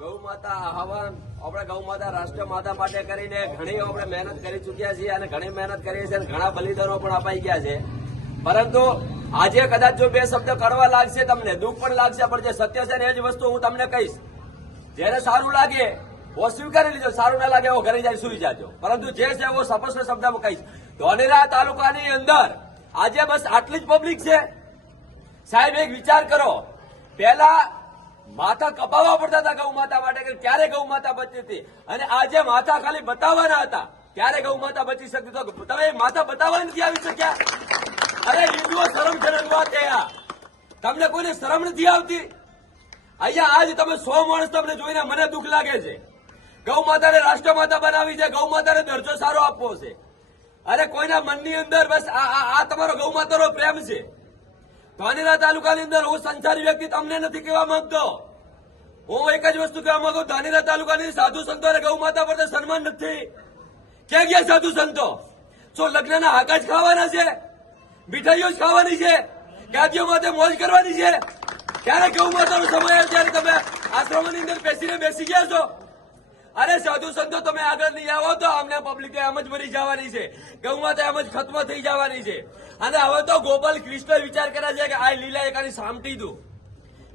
ગૌ માતા આહવાન આપણે ગૌ માતા રાષ્ટ્ર માતા માટે કરીને ઘણી આપણે મહેનત કરી ચૂક્યા છીએ અને ઘણી મહેનત કરી છે અને ઘણા બલિદાનો પણ અપાઈ ગયા છે. પરંતુ આજે કદાચ જો બે શબ્દ કડવા લાગશે, તમને દુઃખ પણ લાગશે, પણ જે સત્ય છે ને એ જ વસ્તુ હું તમને કહીશ. જેને સારું લાગે वो સ્વીકારી લીધો, સારું ના લાગે એવો ઘરે જાય સુઈ જાજો. પરંતુ જે છે એવો સ્પષ્ટ શબ્દમાં કહીશ. ધોલેરા તાલુકાની અંદર આજે બસ આટલી જ પબ્લિક છે. સાહેબ એક વિચાર કરો, પહેલા માથા કપાવવા પડતા હતા ગૌ માતા માટે કે ક્યારે ગૌ માતા બચી હતી, અને આજે માથા ખાલી બતાવવાના હતા ત્યારે ગૌ માતા બચી શકતી. તો તમે માથા બતાવવા નથી આવી શક્યા? અરે હિન્દુઓ શરમજનક વાત છે આ. તમને કોઈને શરમ નથી આવતી? અહીંયા આજ તમે 100 માણસ તમને જોઈને મને દુઃખ લાગે છે. ગૌ માતાને રાષ્ટ્રમાતા બનાવી છે, ગૌ માતાને દરજ્જો સારો આપવો છે. અરે કોઈના મનની અંદર બસ આ તમારો ગૌ માતાનો પ્રેમ છે. ધાનેરા તાલુકાની અંદર હું સંસારી વ્યક્તિ તમને નથી કહેવા માંગતો. હું એક જ વસ્તુ કહેવા માંગુ, ધાનેરા તાલુકાની સાધુ સંતો અને ગૌ માતા પર સન્માન નથી. ક્યાં ગયા સાધુ સંતો? શું લગ્નના હાકા જ ખાવાના છે? મીઠાઈઓ જ ખાવાની છે? ગાદીઓ માટે મોજ કરવાની છે? ક્યારે ગૌ માતાનો સમય આવે ત્યારે તમે આશ્રમની અંદર બેસી ગયા છો? અરે સાધુ સંતો તમે આગળ નહીં આવો તો અમને પબ્લિકે એમ જ મરી જવાની છે. ગૌ માતા એમ જ ખત્મ થઈ જવાની છે. અને હવે તો ગોપાલ કૃષ્ણ વિચાર કરે છે કે આ લીલા એકાની સામટી દઉં.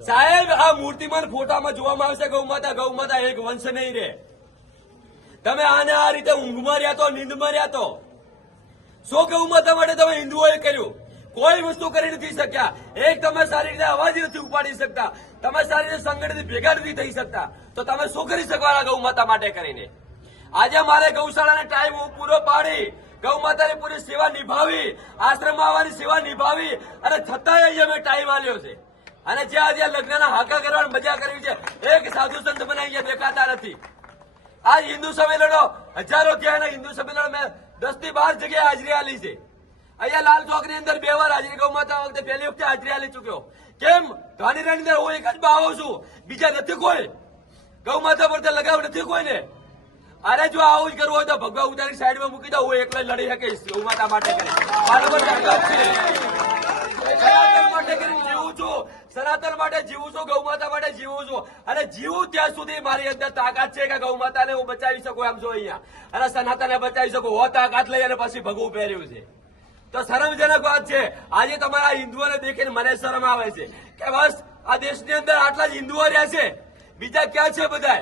સાહેબ આ મૂર્તિમાન ફોટામાં જોવામાં આવશે ગૌ માતા એક વંશ નહીં રહે. તમે આને આ રીતે ઊંઘમાં રહ્યા તો, નીંદમાં રહ્યા તો. શું ગૌ માતા માટે તમે હિન્દુઓએ કર્યું? કોઈ વસ્તુ કરી નથી શક્યા. એક તમે સારી રીતે અવાજ નથી ઉપાડી શકતા, તમે સારી રીતે સંગઠિત ભેગા નથી થઈ શકતા, તો તમે શું કરી શકવાના ગૌ માતા માટે કરીને? આજે મારે ગૌશાળાને ટાઈમ પૂરો પાડી ગૌ માતાની પૂરી સેવા નિભાવી, આશ્રમમાં આવવાની સેવા નિભાવી, અને છતાંય અહીંયા મેં ટાઈમ આલ્યો છે. અને જે આજે લગ્નના હાકા કરવાની મજા કરવી છે, એક સાધુ સંત મને અહીંયા દેખાતા નથી. આ હિન્દુ સંમેલનો હજારો થયા, હિન્દુ સંમેલનો મેં 10 થી 12 જગ્યાએ હાજરી આલી છે. અહીંયા લાલ ચોક ની અંદર 2 વાર હાજરી ગૌ માતા વખતે પહેલી વખતે હાજરી આલી ચુક્યો. કેમ? ધાનેરાની અંદર હું એક જ બાવો છું, બીજા નથી કોઈ. ગૌ માતા પર લગાવ નથી કોઈને. અરે જો આવું જ કરવું હોય તો ભગવા ઉતારી સાઈડમાં મૂકી દો, હું એકલો લડી શકીશ ગૌ માતા માટે કરી. જીવું છું, સનાતન માટે જીવું છું, ગૌ માતા માટે જીવું છું, અને જીવું ત્યાં સુધી મારી અંદર તાકાત છે કે ગૌ માતાને હું બચાવી શકું એમ છું અહીંયા, અને સનાતનને બચાવી શકું. હો તાકાત લઈ અને પછી ભગવું પહેર્યું છે. તો શરમજનક વાત છે. આજે તમારા હિન્દુઓને દેખીને મને શરમ આવે છે કે બસ આ દેશની અંદર આટલા જ હિન્દુઓ રહ્યા છે, બીજા ક્યાં છે બધા?